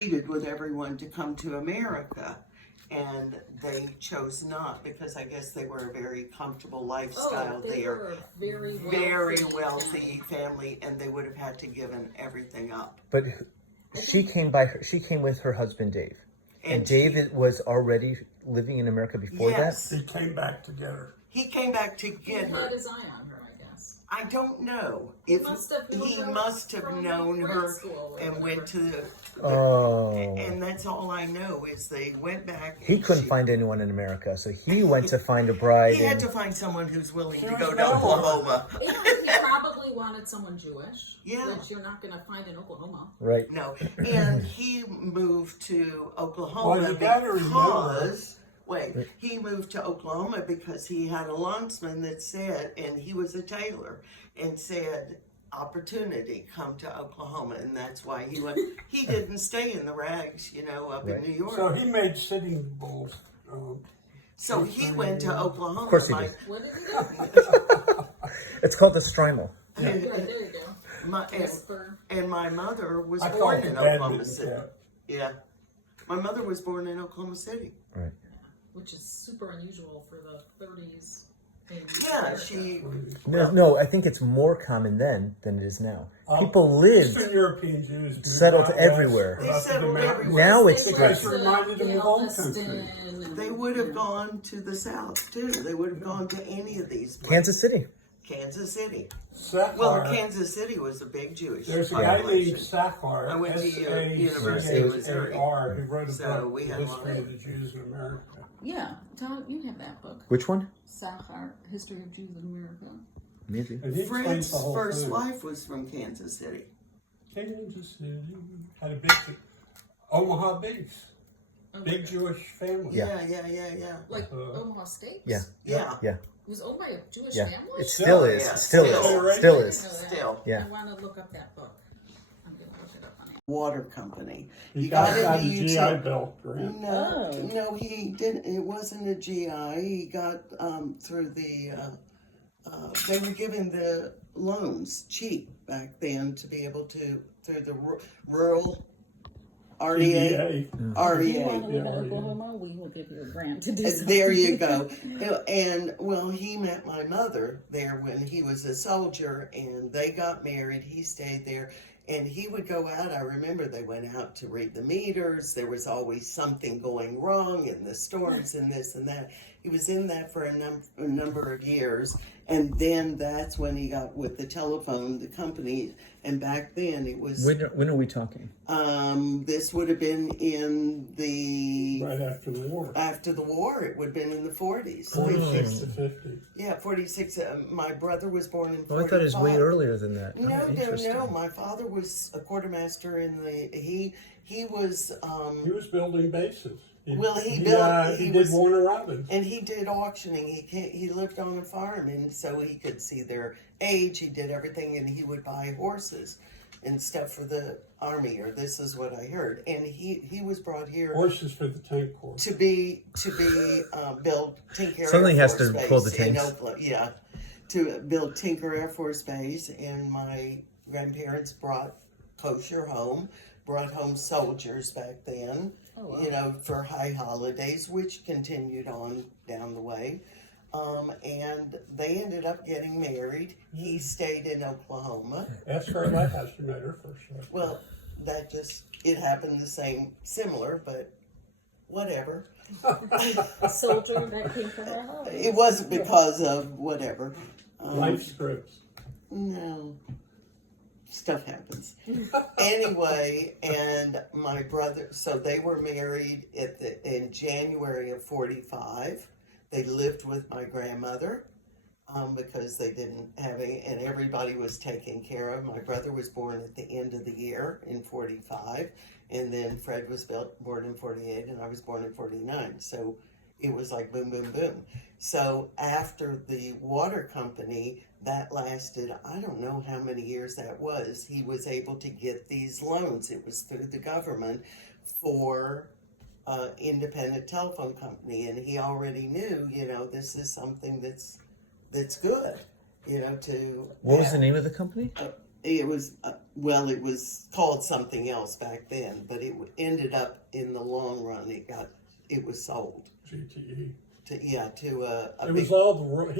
pleaded with everyone to come to America, and they chose not because I guess they were a very comfortable lifestyle they there. were a very wealthy family, and they would have had to given everything up. But she came with her husband Dave, and Dave was already living in America before yes. that. He came back to get her. He came back to get He her. had his eye on her, I guess. I don't know He if must have known known her and whatever. went to the Oh. and that's all I know is they went back. He couldn't find anyone in America, so he went to find a bride. He had to find someone who's willing to She go was to Oklahoma. You know, he probably wanted someone Jewish. Yeah. Which you're not going to find in Oklahoma. Right. No, and he moved to Oklahoma Well, you gotta remember. he moved to Oklahoma because he had a longsman that said, and he was a tailor, and said, opportunity, come to Oklahoma, and that's why he went. He didn't stay in the rags, up in New York. So he made Sitting Bulls. So he went to Oklahoma. Of course he did. What did he do? It's called the Strymel. Right, there you go. And my mother was I call born it in the Oklahoma badminton City. cap. Yeah, my mother was born in Oklahoma City. Right. Which is super unusual for the 30s. In Yeah, America. she. No, I think it's more common then than it is now. People lived Eastern European Jews moved settled out west, everywhere. They up to the settled mountains. everywhere. Now it's Because like it reminded them of home country. They would have gone to the South too. They would have gone to any of these places. Kansas City. Kansas City. Sakhar, Well, Kansas City was a big Jewish there's a guy named population. Sakhar, I went to University of Missouri. who wrote a So book, we The had a lot History of- of the Jews in America. Yeah, Tom, you have that book. Which one? Sachar, History of Jews in America. Maybe. And he explains Fred's the whole first thing. wife was from Kansas City. Kansas City had a big Omaha base, big Jewish family. Yeah. Like Omaha Steaks? Yeah. Yeah. Yeah. It was owned by a Jewish Yeah. family? It still is. Yeah, Still still. is. Still is. Still. Yeah. I want to look up that book. I'm going to look it up on it. Water company. He got a GI Bill grant. No, he didn't. It wasn't a GI. He got through the. They were giving the loans cheap back then to be able to through the rural RDA. If you want RDA. to live in Oklahoma, we will give you a grant to do something. There you go. And well, he met my mother there when he was a soldier, and they got married. He stayed there. And he would go out. I remember they went out to read the meters. There was always something going wrong in the stores and this and that. He was in that for a number of years. And then that's when he got with the telephone, the company. And back then it was... When are we talking? This would have been in the... Right after the war. After the war. It would have been in the 40s. 46 to 50. Yeah, 46. My brother was born in 45. Oh, I thought it was way earlier than that. No. My father was a quartermaster in the. He was. He was building bases. He He did Warner Robins. And he did auctioning. He lived on a farm, and so he could see their age. He did everything, and he would buy horses and stuff for the army. Or this is what I heard. And he was brought here. Horses for the tank corps. To be build Tinker Something Air has Force to Base pull the in tanks. Oakland. Yeah, to build Tinker Air Force Base, and my grandparents brought kosher home, brought home soldiers back then. Oh, wow. For high holidays, which continued on down the way. And they ended up getting married. He stayed in Oklahoma. Ask Arlette how she met her first wife. Well, it happened similar, but whatever. A soldier that came from our home. It wasn't because of whatever. Life scripts. No. Stuff happens. Anyway, and my brother, so they were married in January of 45. They lived with my grandmother because they didn't have any, and everybody was taken care of. My brother was born at the end of the year in 45, and then Fred was born in 48, and I was born in 49. So it was like boom, boom, boom. So after the water company, that lasted, I don't know how many years that was. He was able to get these loans. It was through the government for independent telephone company. And he already knew, this is something that's good, to... What was the name of the company? It was well, it was called something else back then, but it ended up in the long run. It was sold GTE. to a It big. was all the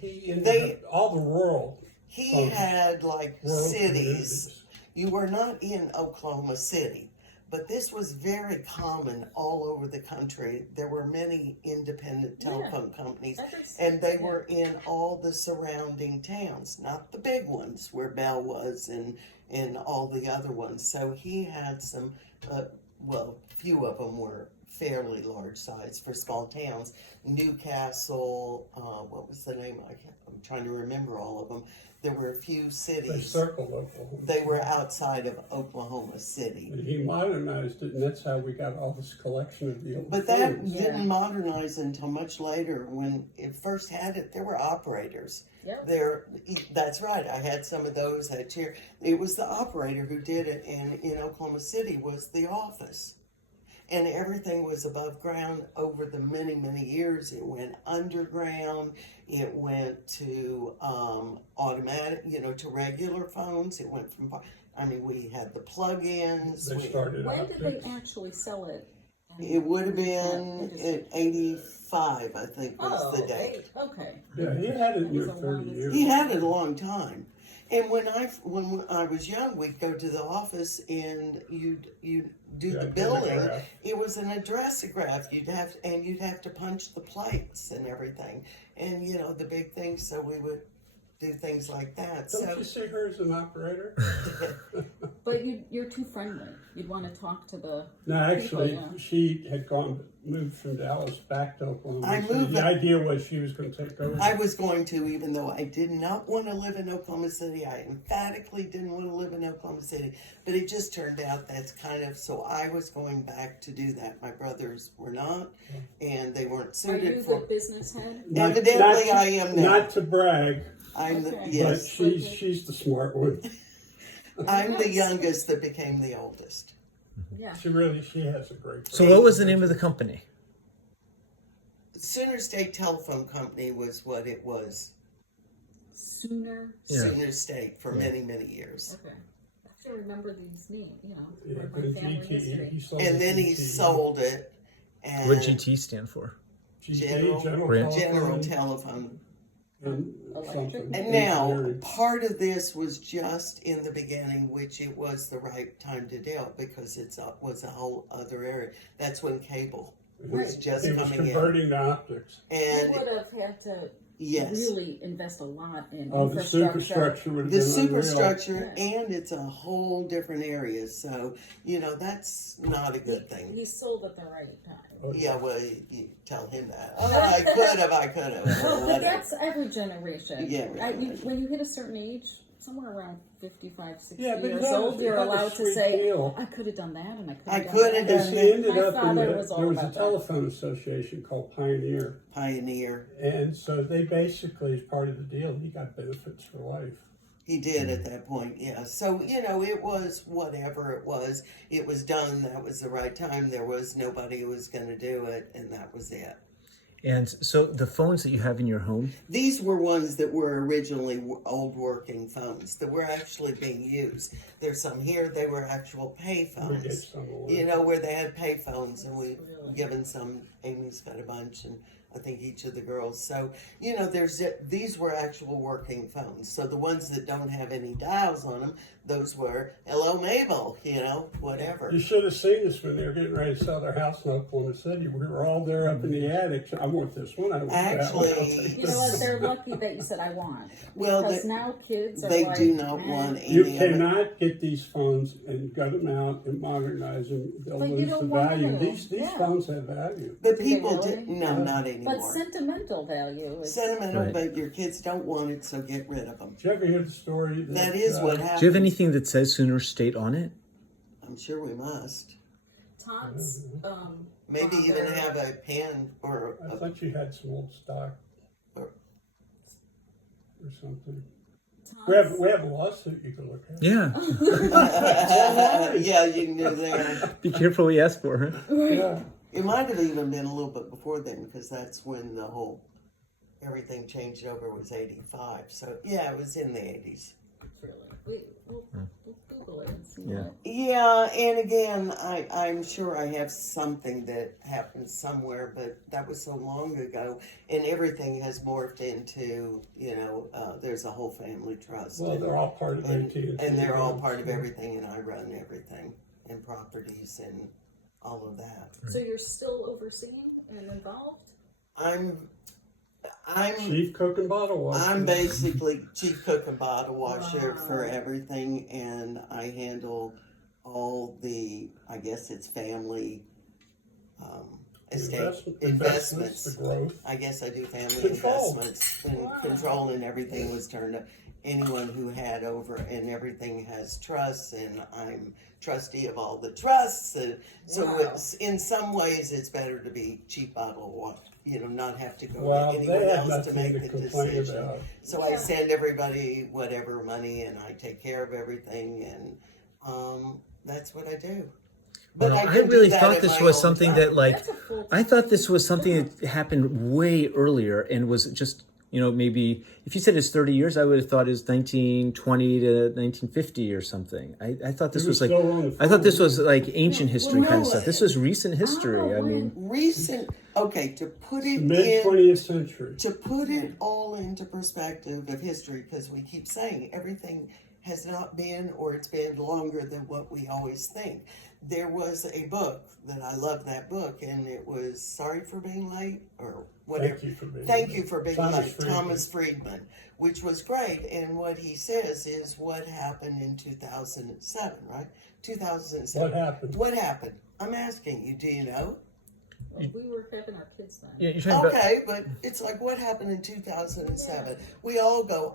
he ended up all the rural. He From had like rural cities. communities. You were not in Oklahoma City, but this was very common all over the country. There were many independent telephone companies, and they were in all the surrounding towns, not the big ones where Bell was and all the other ones. So he had some, few of them were fairly large size for small towns. Newcastle, what was the name? I'm trying to remember all of them. There were a few They cities. circled Oklahoma. They were outside of Oklahoma City. And he modernized it, and that's how we got all this collection of the old But that phones. didn't modernize until much later. When it first had it, there were operators. Yep. That's right. I had some of those that year. It was the operator who did it, and in Oklahoma City was the office. And everything was above ground over the many, many years. It went underground. It went to automatic, to regular phones. It went from, we had the plug-ins. They started When out did they actually sell it? It would have been in 85, I think, was the date. Okay. Yeah, he had it near That was a 30 long- years. He had it a long time. And when I was young, we'd go to the office and you'd do Yeah, the billing. telegraph. It was an addressograph. You'd have to punch the plates and everything. And the big thing, so we would do things like that. Don't you see her as an operator? But you're too friendly. You'd want to talk to the No, actually, people, yeah. she had moved from Dallas back to Oklahoma. I City. moved The up- idea was she was going to take over. I was going to, even though I did not want to live in Oklahoma City. I emphatically didn't want to live in Oklahoma City. But it just turned out that's so I was going back to do that. My brothers were not, and they weren't Are suited you for. the business head? Evidently, I am now. Not to brag, I'm Okay. yes, but she's the smart one. I'm the youngest that became the oldest. Yeah. She has a great. So what was the name of the company? Sooner State Telephone Company was what it was. Sooner. Yeah. Sooner State for many, many years. Okay. I actually remember these names, Yeah, like my the family GTE, history. he sold And then he GTE. sold it. And What did GT stand for? GTE, General Grant. General Telephone, Telephone. and Electric. something. And now, Engineering. part of this was just in the beginning, which it was the right time to do because was a whole other area. That's when cable was just He was coming in. converting to optics. You And would have had to yes, really invest a lot in Oh, the infrastructure. superstructure would have the been unreal. superstructure, and it's a whole different area. So, that's not a good thing. He sold at the right time. Oh, Yeah, well, you tell him that. Oh, I could have. Well, but that's every generation. Yeah, right. When you hit a certain age, somewhere around 55, 60 Yeah, but years you had- old, you you're had a allowed to sweet say, deal. I could have done that and I could I have could done have that. done And that. she ended My up in father was all there was a about that. telephone association called Pioneer. Pioneer. And so they basically, as part of the deal, he got benefits for life. He did at that point, yeah. So, it was whatever it was. It was done. That was the right time. There was nobody who was going to do it, and that was it. And so the phones that you have in your home, These were ones that were originally old working phones that were actually being used. There's some here, they were actual pay We get phones. some away. Where they had pay phones, and we've given some. Amy's got a bunch, and I think each of the girls. So, these were actual working phones. So the ones that don't have any dials on them, those were, hello, Mabel, whatever. You should have seen us when they were getting ready to sell their house in Oklahoma City. We were all there up in the attic. I want this one. I want that one. I'll Actually, take You know what? They're lucky that you said I want. Well, Because now kids are they like, do not "Eh." want You any of it. cannot get these phones and gut them out and modernize them. They'll But you lose the don't want value. to. These Yeah. phones have value. The Do they people really? did no, not But anymore. sentimental value is Sentimental, Right. but your kids don't want it, so get rid of them. Did you ever hear the story? That is what happens. do you have anything that says Sooner State on it? I'm sure we must. Todd's Maybe father- even have a pen or I thought you had some old stock Or- or something. Todd's- We have a lawsuit you can look at. Yeah. yeah, you can do that. Be careful what you ask for, huh? Yeah. It might have even been a little bit before then, because that's when the whole everything changed over was 85. So yeah, it was in the 80s. Really. We Yeah. Yeah, and again, I'm sure I have something that happened somewhere, but that was so long ago, and everything has morphed into, there's a whole family trust. Well, they're all part of AT&T. And they're all part of everything, and I run everything, and properties, and all of that. So you're still overseeing and involved? I'm Chief cook and bottle washer. I'm basically chief cook and bottle washer for everything, and I handle all the, I guess it's family estate investments. The growth. I guess I do family Control. investments, and control, and everything was turned up. Anyone who had over, and everything has trusts, and I'm trustee of all the trusts, and so it's, in some ways it's better to be chief bottle water. Not have to go to anyone they have else to nothing make to the complain decision. about. So I send everybody whatever money, and I take care of everything, and that's what I do. But Well, I can do really that thought at this my was own something time. that, like, That's a full I thought this was something that happened way earlier and was just, maybe if you said it's 30 years, I would have thought it's 1920 to 1950 or something. I thought this was like, still on the I thought this phone. was like ancient history no, kind of stuff. This was recent history. I mean, Recent, okay, to put it Mid in 20th century. to put it all into perspective of history, because we keep saying everything has not been, or it's been longer than what we always think. There was a book that I love, that book, and it was Sorry for Being Late, or whatever. Thank you for being late. Thomas Friedman, which was great. And what he says is what happened in 2007, right? 2007. What happened? What happened? I'm asking you, do you know? Well, we were having our kids then. yeah, you're talking about. Okay, but it's like, what happened in 2007? We all go,